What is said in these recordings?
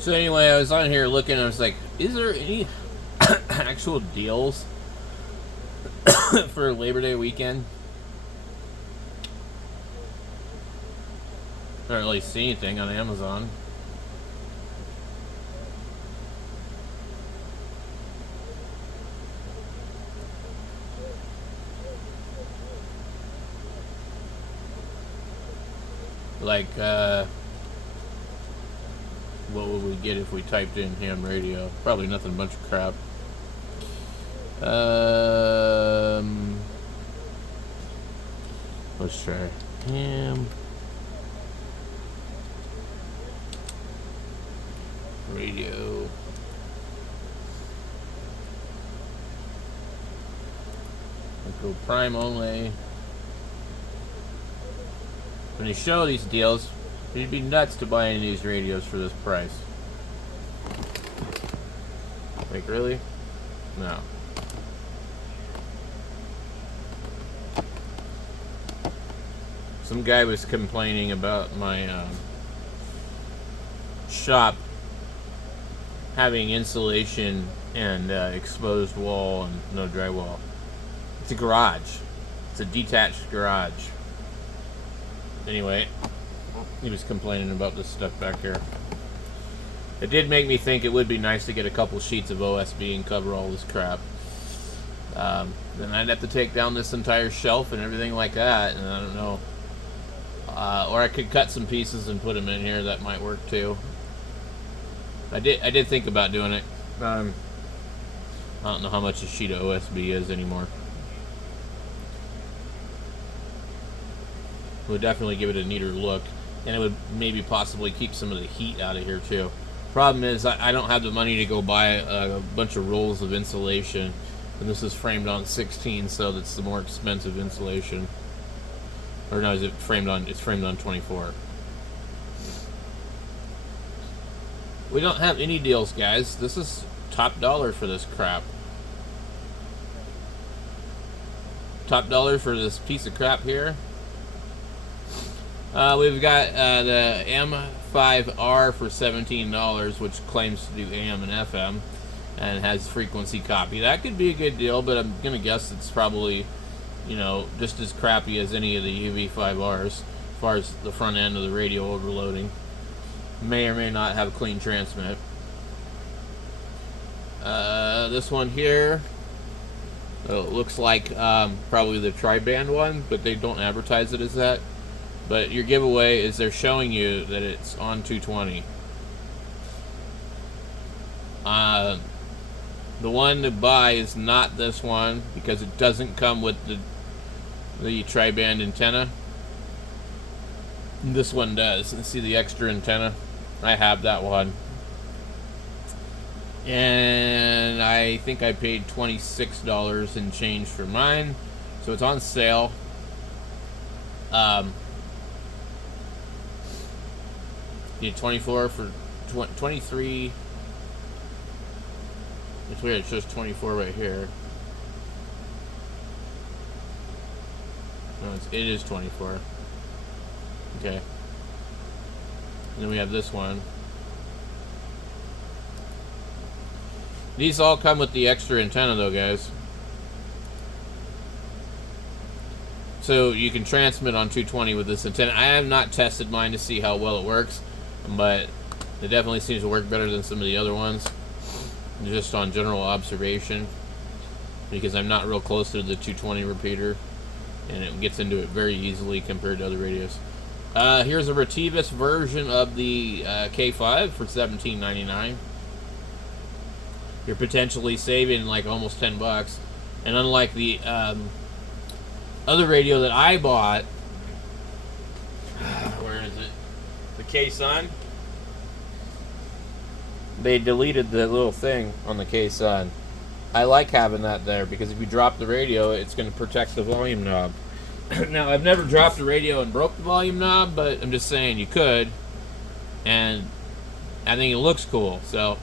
So anyway, I was on here looking, I was like, is there any actual deals for Labor Day weekend? I don't really see anything on Amazon. Like, what would we get if we typed in ham radio? Probably nothing, a bunch of crap. Let's try ham radio. Go prime only. When you show these deals, you'd be nuts to buy any of these radios for this price. Like, really? No. Some guy was complaining about my shop having insulation and exposed wall and no drywall. It's a garage. It's a detached garage. Anyway, he was complaining about this stuff back here. It did make me think it would be nice to get a couple sheets of OSB and cover all this crap. Then I'd have to take down this entire shelf and everything like that, and I don't know. Or I could cut some pieces and put them in here. That might work too. I did think about doing it. I don't know how much a sheet of OSB is anymore. It would definitely give it a neater look, and it would maybe possibly keep some of the heat out of here too. Problem is, I don't have the money to go buy a bunch of rolls of insulation, and this is framed on 16, so that's the more expensive insulation. Or no, is it framed on? It's framed on 24. We don't have any deals, guys. This is top dollar for this crap. Top dollar for this piece of crap here. We've got the M5R for $17, which claims to do AM and FM, and has frequency copy. That could be a good deal, but I'm gonna guess it's probably, you know, just as crappy as any of the UV5Rs, as far as the front end of the radio overloading. May or may not have a clean transmit. This one here, it looks like probably the tri-band one, but they don't advertise it as that. But your giveaway is they're showing you that it's on 220. The one to buy is not this one because it doesn't come with the tri-band antenna. This one does. And see the extra antenna? I have that one. And I think I paid $26 and change for mine. So it's on sale. You 24 for 23. It's weird, it shows 24 right here. No, it is 24. Okay. And then we have this one. These all come with the extra antenna though, guys. So you can transmit on 220 with this antenna. I have not tested mine to see how well it works, but it definitely seems to work better than some of the other ones, just on general observation, because I'm not real close to the 220 repeater, and it gets into it very easily compared to other radios. Here's a Retevis version of the K5 for $17.99. You're potentially saving like almost $10, and unlike the other radio that I bought, where is it? The K-Sun. They deleted the little thing on the K-Sun. I like having that there because if you drop the radio, it's going to protect the volume knob. Now, I've never dropped the radio and broke the volume knob, but I'm just saying you could. And I think it looks cool. So,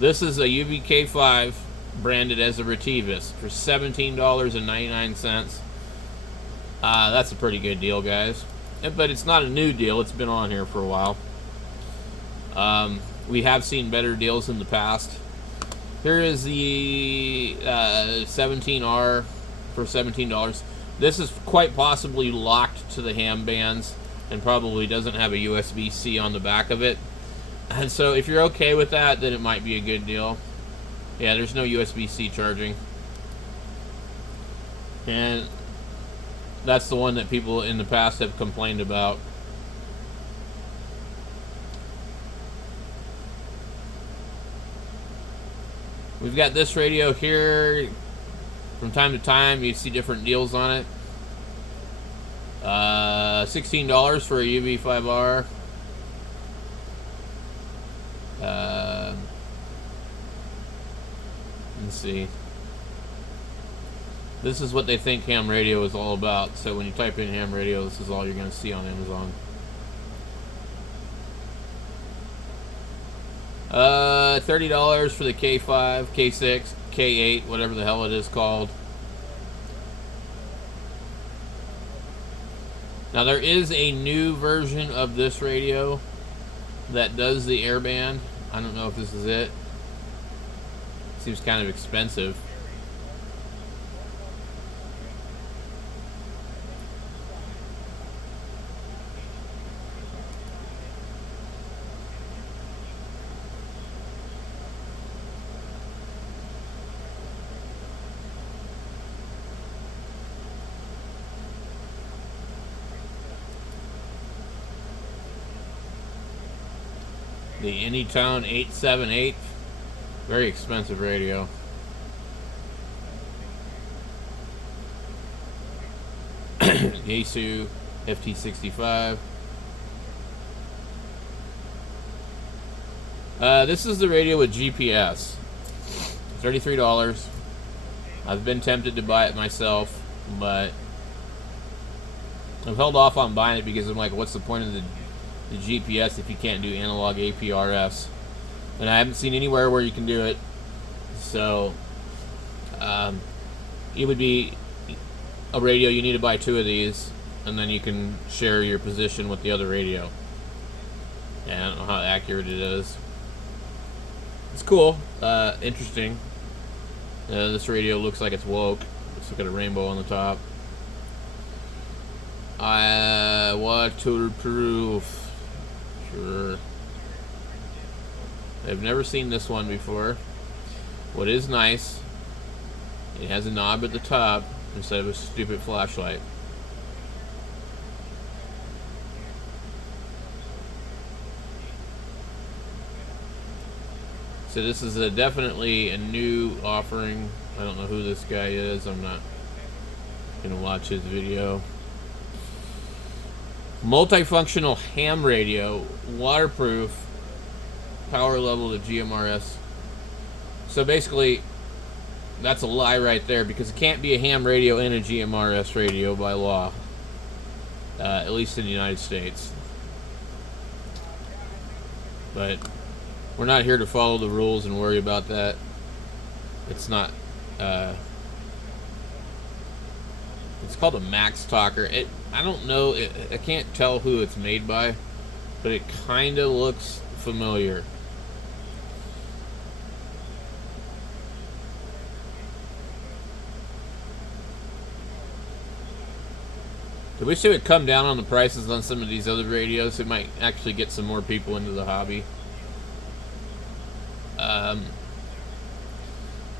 this is a UVK5 branded as a Retevis for $17.99. That's a pretty good deal, guys. But it's not a new deal. It's been on here for a while. We have seen better deals in the past. Here is the 17R for $17. This is quite possibly locked to the ham bands and probably doesn't have a USB-C on the back of it. And so if you're okay with that, then it might be a good deal. Yeah, there's no USB-C charging. And that's the one that people in the past have complained about. We've got this radio here. From time to time, you see different deals on it. $16 for a UV5R. Let's see. This is what they think ham radio is all about. So when you type in ham radio, this is all you're going to see on Amazon. $30 for the K5, K6, K8, whatever the hell it is called. Now there is a new version of this radio that does the airband. I don't know if this is it. Seems kind of expensive. The Anytone 878, very expensive radio. YAESU FT65. This is the radio with GPS. $33. I've been tempted to buy it myself, but I've held off on buying it because I'm like, what's the point of the GPS if you can't do analog APRS? And I haven't seen anywhere where you can do it. So it would be a radio, you need to buy 2 of these, and then you can share your position with the other radio. And I don't know how accurate it is. It's cool, interesting. This radio looks like it's woke. Let's look at a rainbow on the top. Waterproof. Sure. I've never seen this one before. What is nice, it has a knob at the top instead of a stupid flashlight. So this is definitely a new offering. I don't know who this guy is. I'm not going to watch his video. Multifunctional ham radio, waterproof, power level to GMRS. So basically, that's a lie right there, because it can't be a ham radio and a GMRS radio by law, at least in the United States. But we're not here to follow the rules and worry about that. It's not. It's called a Max Talker. I don't know. I can't tell who it's made by, but it kind of looks familiar. I wish they would come down on the prices on some of these other radios. It might actually get some more people into the hobby.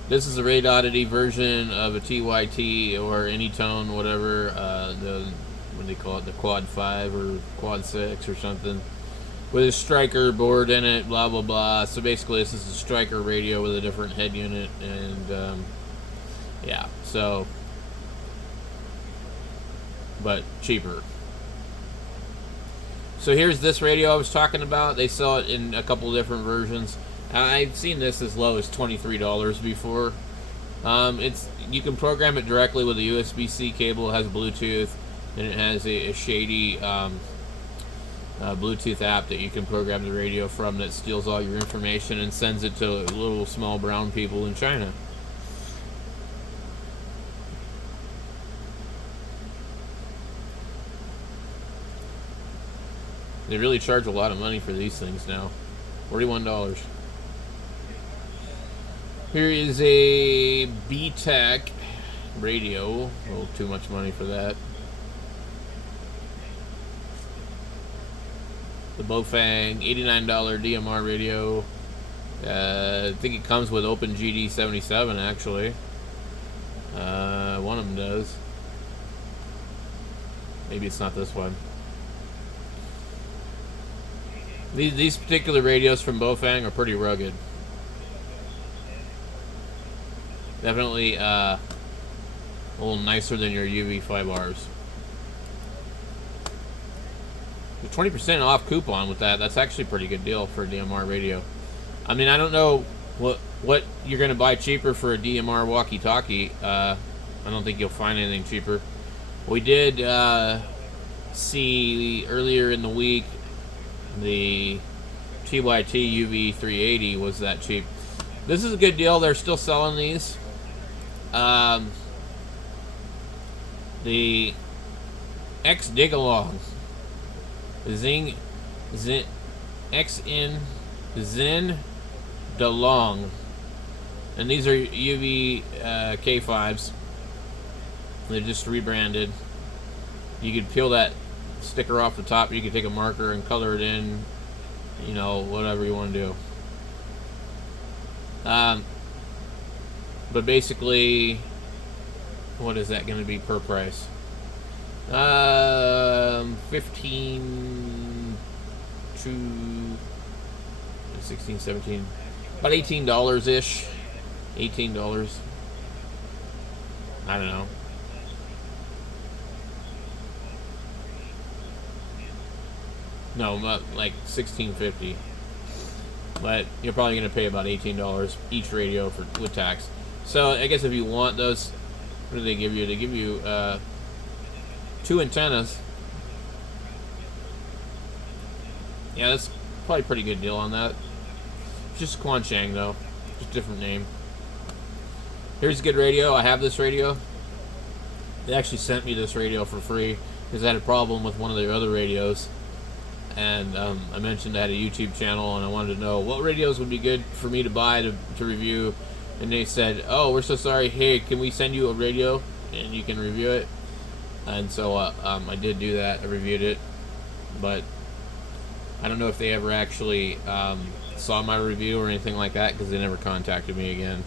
This is a Raid Oddity version of a TYT or Anytone, whatever. What do they call it? The Quad 5 or Quad 6 or something. With a striker board in it, blah, blah, blah. So basically this is a striker radio with a different head unit. And, yeah, so... but cheaper. So here's this radio I was talking about. They sell it in a couple different versions. I've seen this as low as $23 before. You can program it directly with a USB-C cable. It has Bluetooth, and it has a shady Bluetooth app that you can program the radio from that steals all your information and sends it to little small brown people in China. They really charge a lot of money for these things now. $41. Here is a B-Tech radio. A little too much money for that. The Bofang $89 DMR radio. I think it comes with Open GD77 actually. One of them does. Maybe it's not this one. These particular radios from Bofang are pretty rugged. Definitely a little nicer than your UV5Rs. 20% off coupon with that. That's actually a pretty good deal for a DMR radio. I mean, I don't know what you're going to buy cheaper for a DMR walkie-talkie. I don't think you'll find anything cheaper. We did see earlier in the week the TYT UV380 was that cheap. This is a good deal. They're still selling these. The X Digalong Zing XN Zen DeLong, and these are UV K5s. They're just rebranded. You could peel that sticker off the top. You could take a marker and color it in, you know, whatever you want to do. But basically, what is that going to be per price? 15 to 16, 17, about $18 ish. $18. I don't know. No, not like $16.50. But you're probably going to pay about $18 each radio with tax. So I guess if you want those, what do they give you? They give you 2 antennas. Yeah, that's probably a pretty good deal on that. It's just Quanchang though, just a different name. Here's a good radio. I have this radio. They actually sent me this radio for free because I had a problem with one of their other radios. And I mentioned I had a YouTube channel and I wanted to know what radios would be good for me to buy to review. And they said, oh, we're so sorry. Hey, can we send you a radio and you can review it? And so I did do that. I reviewed it. But I don't know if they ever actually saw my review or anything like that because they never contacted me again.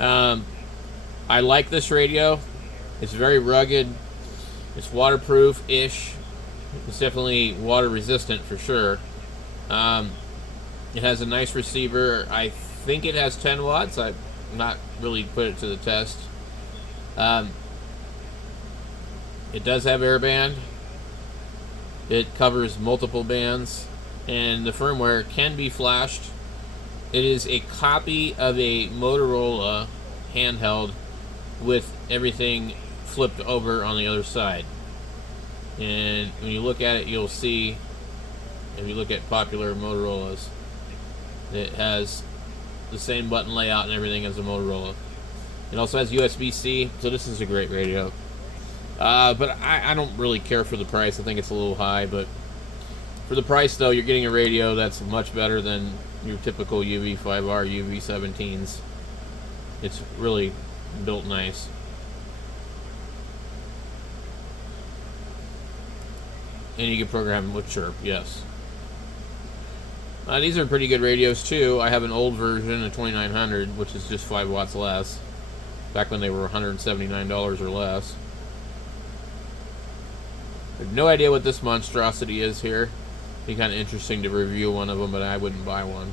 I like this radio. It's very rugged. It's waterproof-ish. It's definitely water resistant for sure. It has a nice receiver. I think it has 10 watts. I've not really put it to the test. It does have airband. It covers multiple bands, and the firmware can be flashed. It is a copy of a Motorola handheld with everything flipped over on the other side. And when you look at it, you'll see, if you look at popular Motorola's, it has the same button layout and everything as a Motorola. It also has USB-C, so this is a great radio. But I don't really care for the price. I think it's a little high, but for the price, though, you're getting a radio that's much better than your typical UV5R, UV17s. It's really built nice. And you can program with chirp, yes. These are pretty good radios too. I have an old version, a 2900, which is just 5 watts less. Back when they were $179 or less. I have no idea what this monstrosity is here. It'd be kind of interesting to review one of them, but I wouldn't buy one.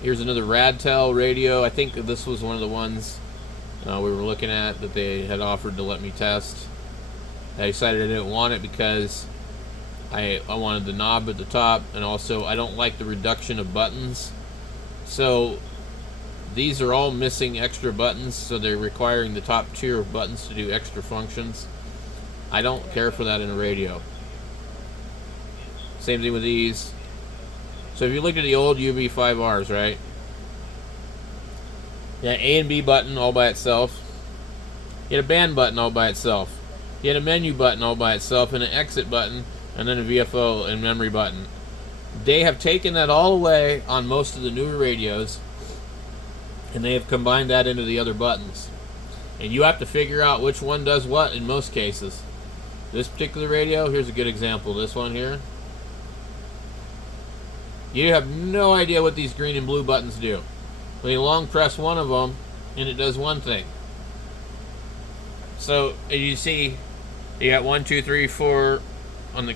Here's another Radtel radio. I think this was one of the ones we were looking at that they had offered to let me test. I decided I didn't want it because I wanted the knob at the top, and also I don't like the reduction of buttons. So these are all missing extra buttons, so they're requiring the top tier of buttons to do extra functions. I don't care for that in a radio. Same thing with these. So if you look at the old UV5Rs, right? You had A and B button all by itself. You had a band button all by itself. You had a menu button all by itself and an exit button, and then a VFO and memory button. They have taken that all away on most of the newer radios, and they have combined that into the other buttons. And you have to figure out which one does what in most cases. This particular radio, here's a good example. This one here. You have no idea what these green and blue buttons do. Well, you long press one of them, and it does one thing. So, as you see, you got 1, 2, 3, 4 on the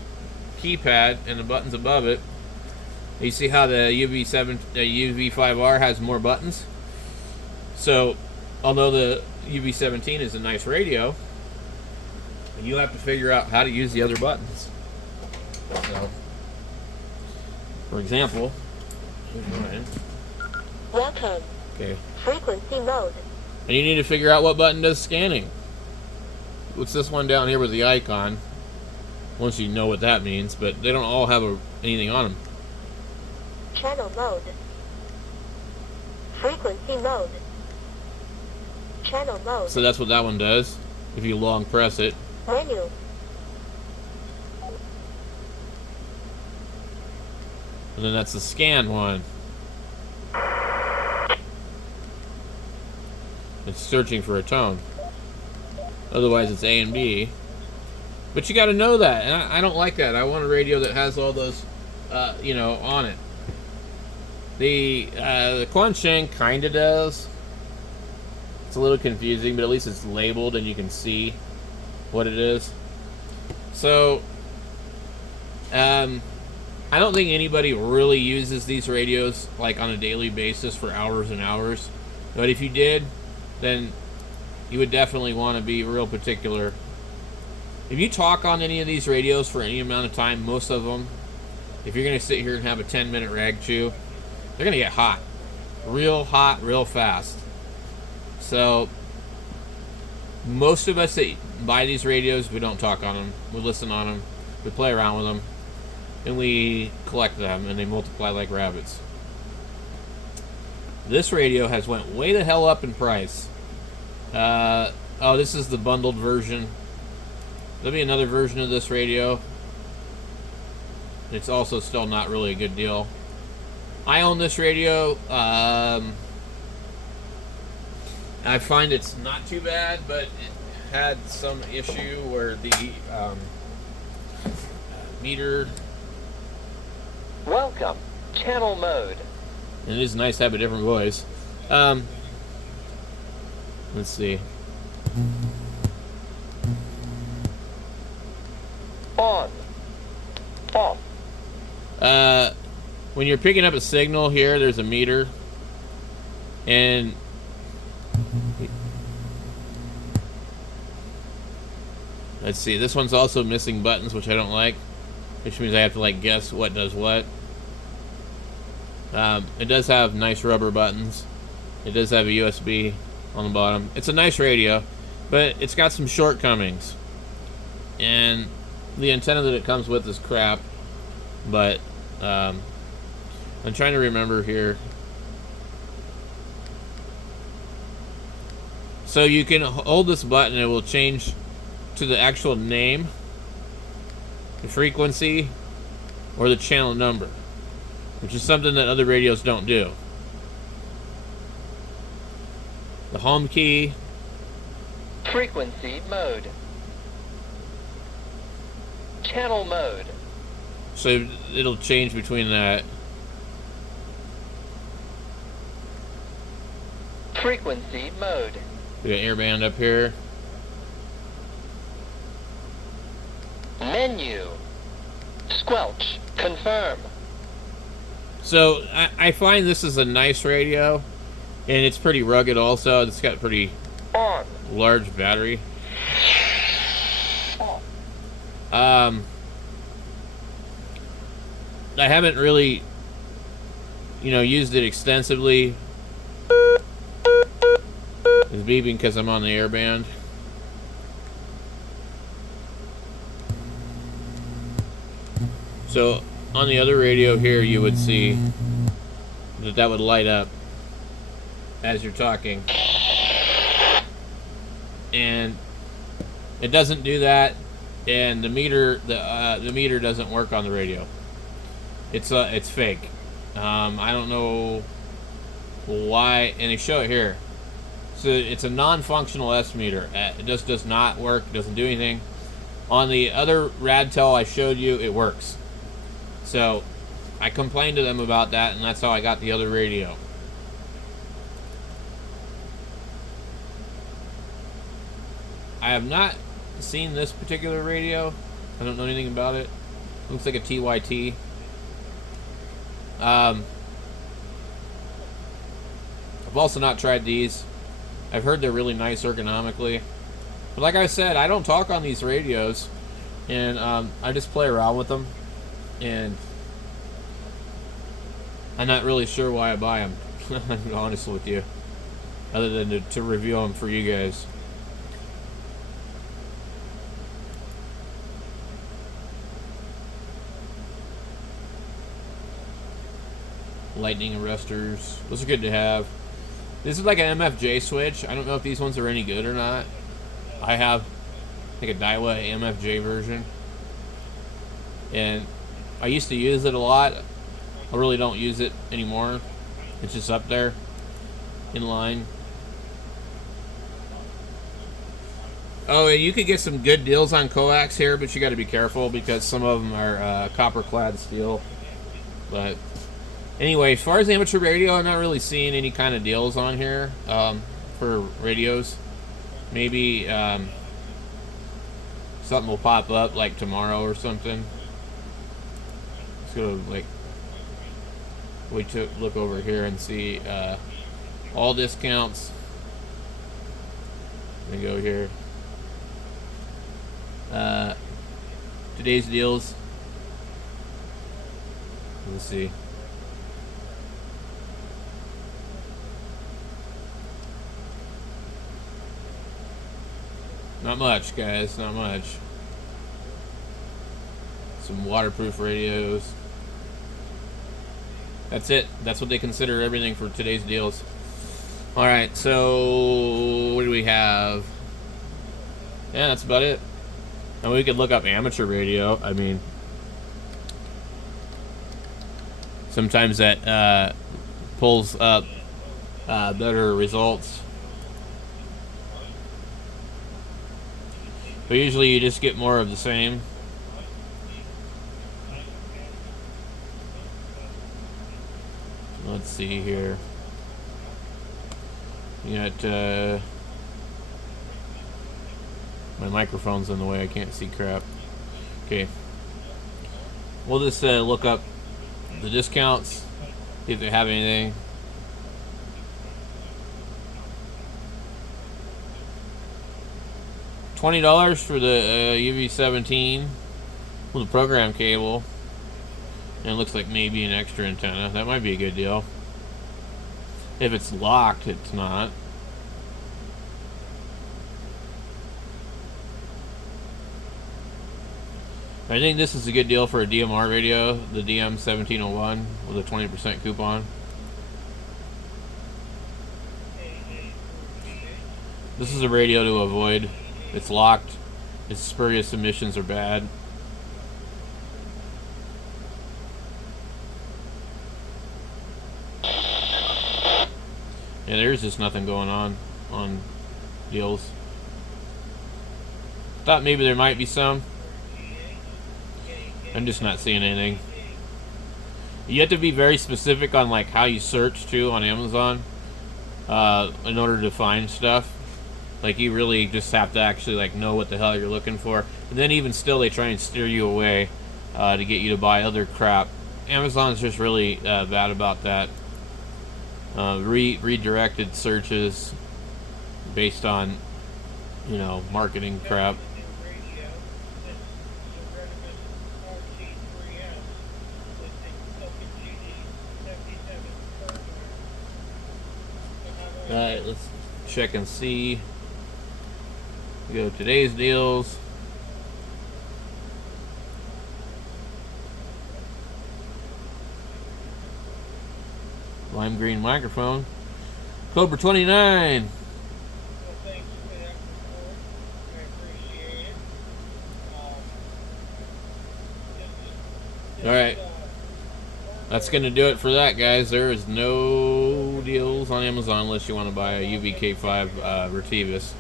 keypad, and the buttons above it. You see how the UV5R has more buttons? So, although the UV17 is a nice radio, you have to figure out how to use the other buttons. So, for example, here's mine. Welcome. Okay. Frequency mode. And you need to figure out what button does scanning. What's this one down here with the icon? Once you know what that means, but they don't all have anything on them. Channel mode. Frequency mode. Channel mode. So that's what that one does, if you long press it. Menu. And then that's the scan one. It's searching for a tone. Otherwise it's A and B. But you gotta know that, and I don't like that. I want a radio that has all those, on it. The Quansheng kinda does. It's a little confusing, but at least it's labeled and you can see what it is. So, I don't think anybody really uses these radios like on a daily basis for hours and hours. But if you did, then you would definitely want to be real particular. If you talk on any of these radios for any amount of time, most of them, if you're going to sit here and have a 10-minute rag chew, they're going to get hot. Real hot, real fast. So, most of us that buy these radios, we don't talk on them. We listen on them. We play around with them. And we collect them, and they multiply like rabbits. This radio has went way the hell up in price. This is the bundled version. There'll be another version of this radio. It's also still not really a good deal. I own this radio. I find it's not too bad, but it had some issue where the meter... Welcome. Channel mode. And it is nice to have a different voice. Let's see. On. Off. When you're picking up a signal here, there's a meter. And let's see, this one's also missing buttons, which I don't like. Which means I have to guess what does what. It does have nice rubber buttons. It does have a USB on the bottom. It's a nice radio, but it's got some shortcomings. And the antenna that it comes with is crap. But I'm trying to remember here. So you can hold this button and it will change to the actual name, the frequency, or the channel number, which is something that other radios don't do. The home key, Frequency mode. Channel mode. so it'll change between that. Frequency mode. We got airband up here. Menu. Squelch. Confirm. So I find this is a nice radio, and it's pretty rugged also. It's got a pretty On. large battery. Off. I haven't really, used it extensively. It's beeping because I'm on the airband. So on the other radio here, you would see that would light up as you're talking. And it doesn't do that and the meter doesn't work on the radio. It's fake. I don't know why, and they show it here. So it's a non-functional S meter. It just does not work. Doesn't do anything. On the other Radtel I showed you, it works. So I complained to them about that, and that's how I got the other radio. I have not seen this particular radio. I don't know anything about it. Looks like a TYT. I've also not tried these. I've heard they're really nice ergonomically. But like I said, I don't talk on these radios. And I just play around with them. And I'm not really sure why I buy them. I'm honest with you. Other than to review them for you guys. Lightning arresters. Those are good to have. This is like an MFJ switch. I don't know if these ones are any good or not. I have like a Daiwa MFJ version. And I used to use it a lot. I really don't use it anymore. It's just up there in line. Oh, and you could get some good deals on coax here, but you got to be careful because some of them are copper-clad steel. But anyway, as far as amateur radio, I'm not really seeing any kind of deals on here for radios. Maybe something will pop up like tomorrow or something. Let's go like wait to look over here and see all discounts. Let me go here. Today's deals. Let's see. Not much, guys. Not much. Some waterproof radios. That's it. That's what they consider everything for today's deals. Alright, so what do we have? Yeah, that's about it. And we could look up amateur radio. I mean, sometimes that pulls up better results. But usually you just get more of the same. Let's see here. You got my microphone's in the way, I can't see crap. Okay. We'll just look up the discounts, see if they have anything. $20 for the UV17 with a program cable. And it looks like maybe an extra antenna. That might be a good deal. If it's locked, it's not. I think this is a good deal for a DMR radio, the DM1701 with a 20% coupon. This is a radio to avoid. It's locked. Its spurious emissions are bad. Yeah, there's just nothing going on deals. Thought maybe there might be some. I'm just not seeing anything. You have to be very specific on like how you search too on Amazon in order to find stuff. Like you really just have to actually like know what the hell you're looking for. And then even still they try and steer you away to get you to buy other crap. Amazon's just really bad about that. Redirected searches based on, you know, marketing crap. Alright, let's check and see. We go to today's deals. Lime green microphone. Cobra 29. That's going to do it for that, guys. There is no deals on Amazon unless you want to buy a UVK5 Retivus.